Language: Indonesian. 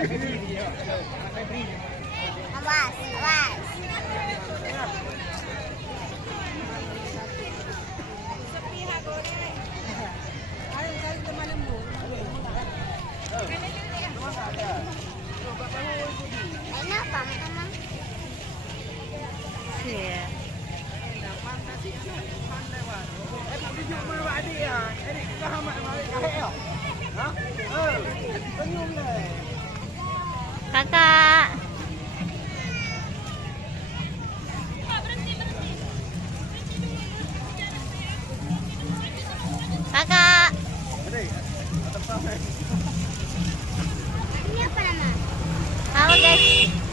Awas, awas. Kenapa, Mama? Iya. Kakak. Kakak. Ini apa, Mama? Halo guys.